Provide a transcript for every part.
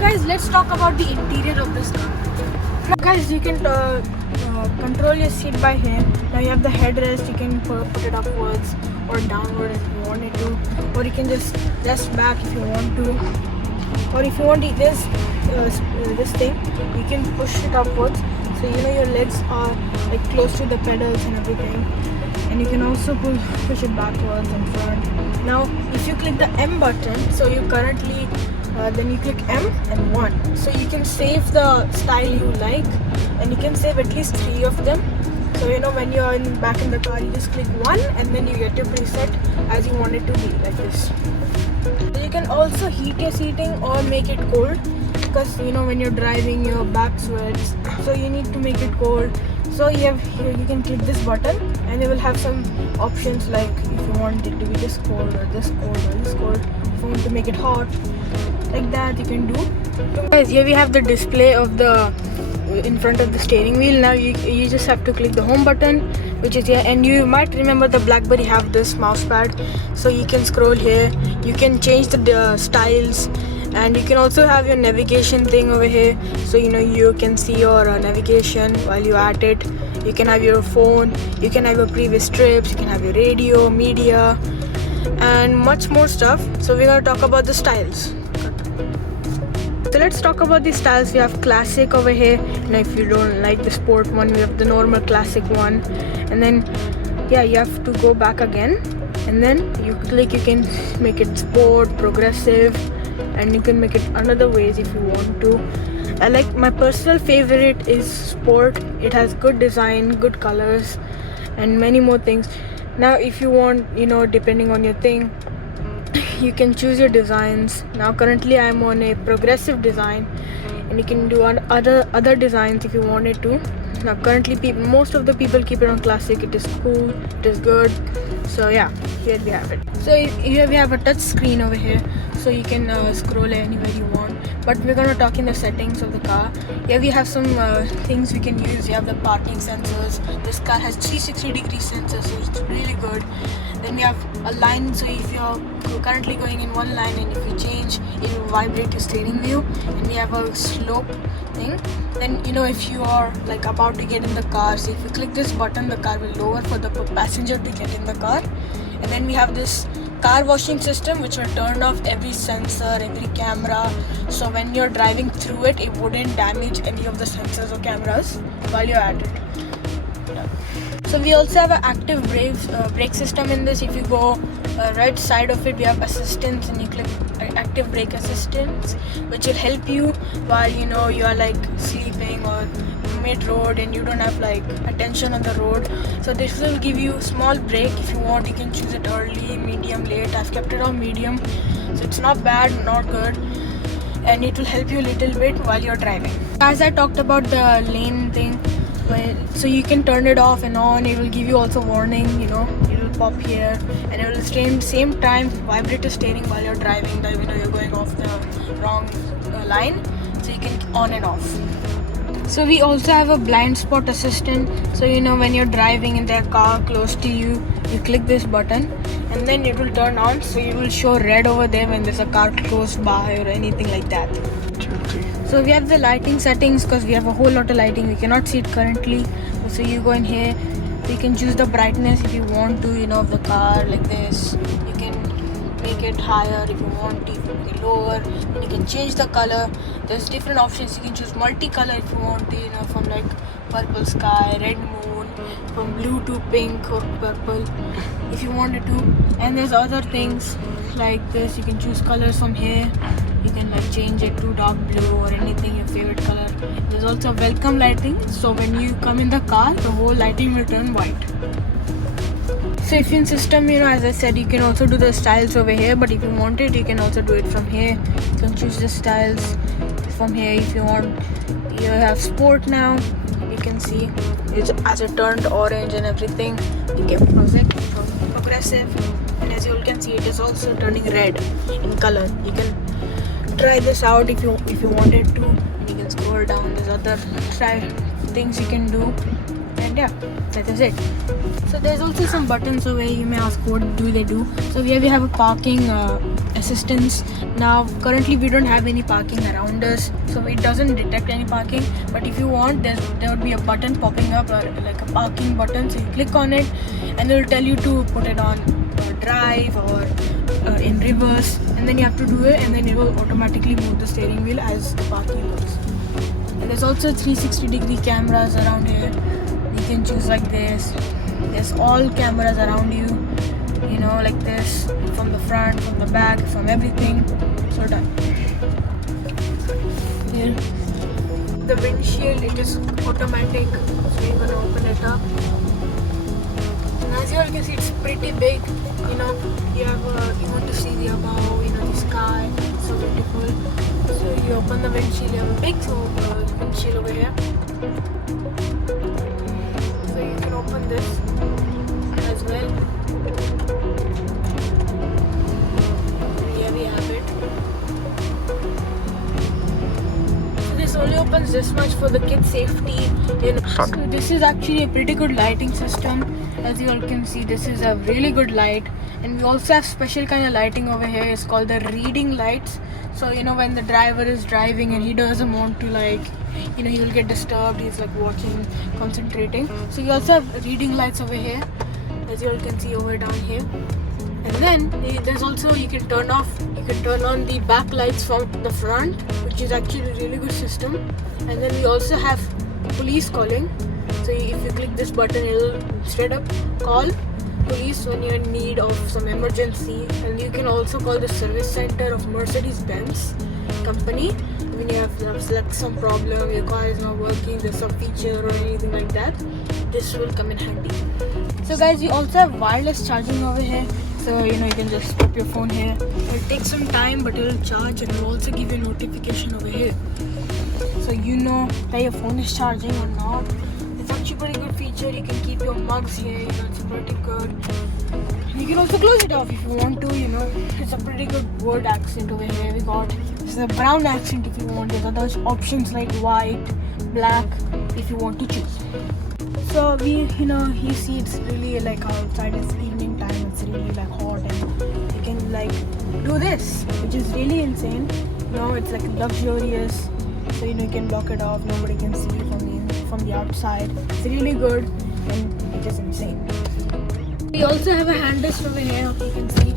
guys, let's talk about the interior of this car. Now guys, you can control your seat by here. Now you have the headrest, you can put it upwards or downward if you wanted to, or you can just rest back if you want to, or if you want this thing, you can push it upwards, so you know your legs are like close to the pedals and everything. And you can also push it backwards and front. Now if you click the M button, so you currently then you click M and 1, so you can save the style you like, and you can save at least 3 of them. So you know when you're back in the car, you just click 1 and then you get your preset as you want it to be, like this. So you can also heat your seating or make it cold, because you know when you're driving your back sweats, so you need to make it cold. So you have here, you can click this button and you will have some options, like if you want it to be this cold or this cold or this cold. If you want to make it hot, like that you can do. So guys, here we have the display of the in front of the steering wheel. Now you just have to click the home button, which is here, and you might remember the BlackBerry have this mouse pad, so you can scroll here, you can change the styles, and you can also have your navigation thing over here, so you know you can see your navigation while you're at it. You can have your phone, you can have your previous trips, you can have your radio, media, and much more stuff. So we're gonna talk about the styles. So let's talk about the styles. We have classic over here. Now if you don't like the sport one, we have the normal classic one, and then yeah, you have to go back again, and then you click, you can make it sport, progressive, and you can make it another ways if you want to. I like, my personal favorite is sport. It has good design, good colors, and many more things. Now if you want, you know, depending on your thing, you can choose your designs. Now currently I'm on a progressive design, and you can do other designs if you wanted to. Now currently most of the people keep it on classic. It is cool, it is good. So yeah, here we have it. So here we have a touch screen over here, so you can scroll anywhere you want. But we're gonna talk in the settings of the car. Here we have some things we can use. You have the parking sensors. This car has 360-degree sensors, so it's really good. Then we have a line, so if you're currently going in one line and if you change, it will vibrate your steering wheel. And we have a slope thing. Then you know if you are like about to get in the car, so if you click this button, the car will lower for the passenger to get in the car. And then we have this car washing system, which will turn off every sensor, every camera, so when you're driving through it, it wouldn't damage any of the sensors or cameras while you're at it. So we also have an active brake system in this. If you go right side of it, we have assistance, and you click active brake assistance, which will help you while you know you are like sleeping or mid-road and you don't have like attention on the road. So this will give you small brake. If you want, you can choose it early, medium, late. I've kept it on medium, so it's not bad, not good, and it will help you a little bit while you're driving. As I talked about the lane thing, so you can turn it off and on. It will give you also warning, you know, it will pop here, and it will stay in same time vibrate your steering while you're driving, that you know you're going off the wrong line, so you can on and off. So we also have a blind spot assistant, so you know when you're driving in their car close to you, you click this button and then it will turn on, so it will show red over there when there's a car close by or anything like that. So we have the lighting settings, because we have a whole lot of lighting. We cannot see it currently, so you go in here, you can choose the brightness if you want to, you know, of the car, like this. You can make it higher if you want to, make it lower, and you can change the color. There's different options. You can choose multicolor if you want to, you know, from like purple sky, red moon, from blue to pink or purple if you wanted to. And there's other things like this. You can choose colors from here. You can like change it to dark blue or anything, your favorite color. There's also welcome lighting, so when you come in the car, the whole lighting will turn white. Safety system, you know, as I said, you can also do the styles over here, but if you want it, you can also do it from here. You can choose the styles from here if you want. You have sport now, you can see it's as it turned orange and everything. You can progressive, and as you can see, it is also turning red in color. You can try this out if you wanted to. You can scroll down, there's other things you can do. and yeah, that is it. So there's also some buttons over here. You may ask what do they do. So here we have a parking assistance. Now currently we don't have any parking around us, so it doesn't detect any parking, but if you want, there would be a button popping up, or like a parking button, so you click on it and it will tell you to put it on drive or in reverse, and then you have to do it, and then it will automatically move the steering wheel as the parking goes. And there's also 360-degree cameras around here. You can choose like this. There's all cameras around you, you know, like this, from the front, from the back, from everything. So done. Here, the windshield, it is automatic, so you're gonna open it up. And as you all can see, it's pretty big. You know, you want to see the above, you know, the sky. It's so beautiful. So you open the windshield. You have a big windshield over here. So you can open this as well. Here we have it. So this only opens this much for the kids' safety. You know. So this is actually a pretty good lighting system. As you all can see, this is a really good light. And we also have special kind of lighting over here. It's called the reading lights. So you know, when the driver is driving and he doesn't want to, like, you know, he will get disturbed, he's like watching, concentrating. So you also have reading lights over here, as you all can see over down here. And then there's also, you can turn on the back lights from the front, which is actually a really good system. And then we also have police calling. So if you click this button, it'll straight up call police when you're in need of some emergency. And you can also call the service center of Mercedes-Benz company when you have like some problem, your car is not working, there's some feature or anything like that. This will come in handy. So guys, you also have wireless charging over here. So you know, you can just put your phone here. It'll take some time, but it'll charge, and it'll also give you a notification over here, so you know that your phone is charging or not. It's actually a pretty good feature. You can keep your mugs here, you know, it's pretty good. You can also close it off if you want to, you know. It's a pretty good word accent over here. We got this is a brown accent if you want. There's other options like white, black if you want to choose. So we, you know, you see it's really like outside, it's evening time, it's really like hot, and you can like do this, which is really insane. You know, it's like luxurious. So you know, you can block it off, nobody can see you from the outside. It's really good, and it is insane. We also have a hand rest over here, you can see.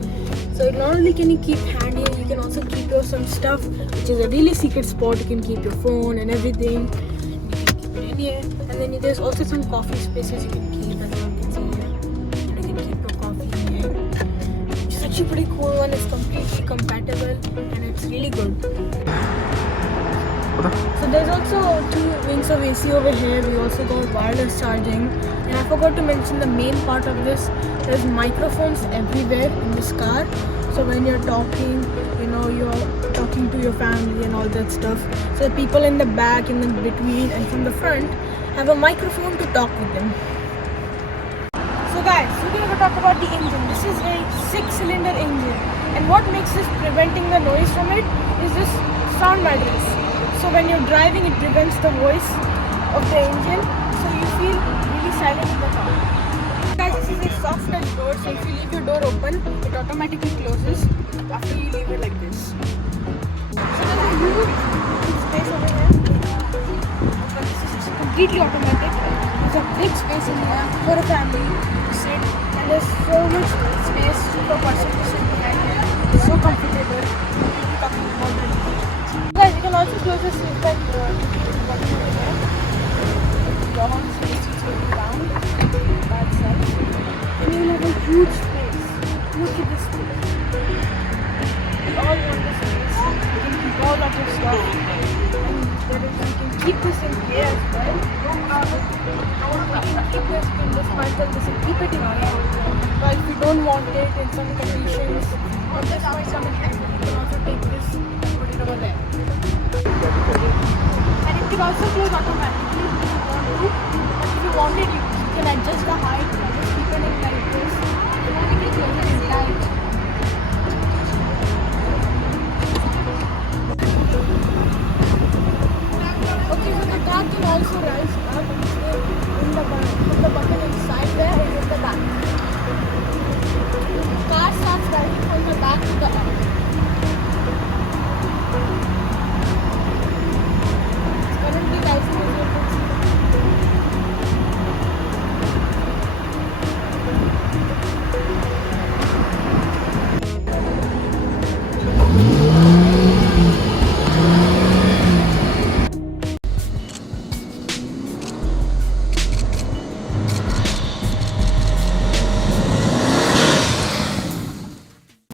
So not only can you keep hand here, you can also keep your some stuff, which is a really secret spot. You can keep your phone and everything. You can keep it in here. And then there's also some coffee spaces you can keep, as you can see here. And you can keep your coffee in here. It's actually pretty cool one. It's completely compatible and it's really good. So there's also 2 wings of AC over here. We also got wireless charging. And I forgot to mention the main part of this. There's microphones everywhere in this car. So when you're talking, you know, you're talking to your family and all that stuff. So the people in the back, in the between, and from the front have a microphone to talk with them. So guys, we're going to talk about the engine. This is a 6-cylinder engine. And what makes this preventing the noise from it is this sound mattress. So when you're driving, it prevents the voice of the engine, so you feel really silent in the car. Guys, this is a soft touch door, so if you leave your door open, it automatically closes after you leave it like this. So there's a huge space over here. But this is completely automatic. There's a big space in here for a family to sit, and there's so much space for a person to sit behind here. It's so comfortable. We're talking about it. Guys, you can also close the seatbelt button over here. Your whole space is going down that side. And you will have a huge space. Look at this space. We all want this space. You can keep all of your stuff. And you can keep this in here as well. You can keep this, you can dismantle this and keep it in here. But if you don't want it in some conditions, or this might come in handy, you can also take this and put it over there. And it can also close automatically if you want to. If you want it, you can adjust the height and just keep it in like this. Automatically close it in tight. Okay, so the car can also rise up in the put the button inside there or in the back?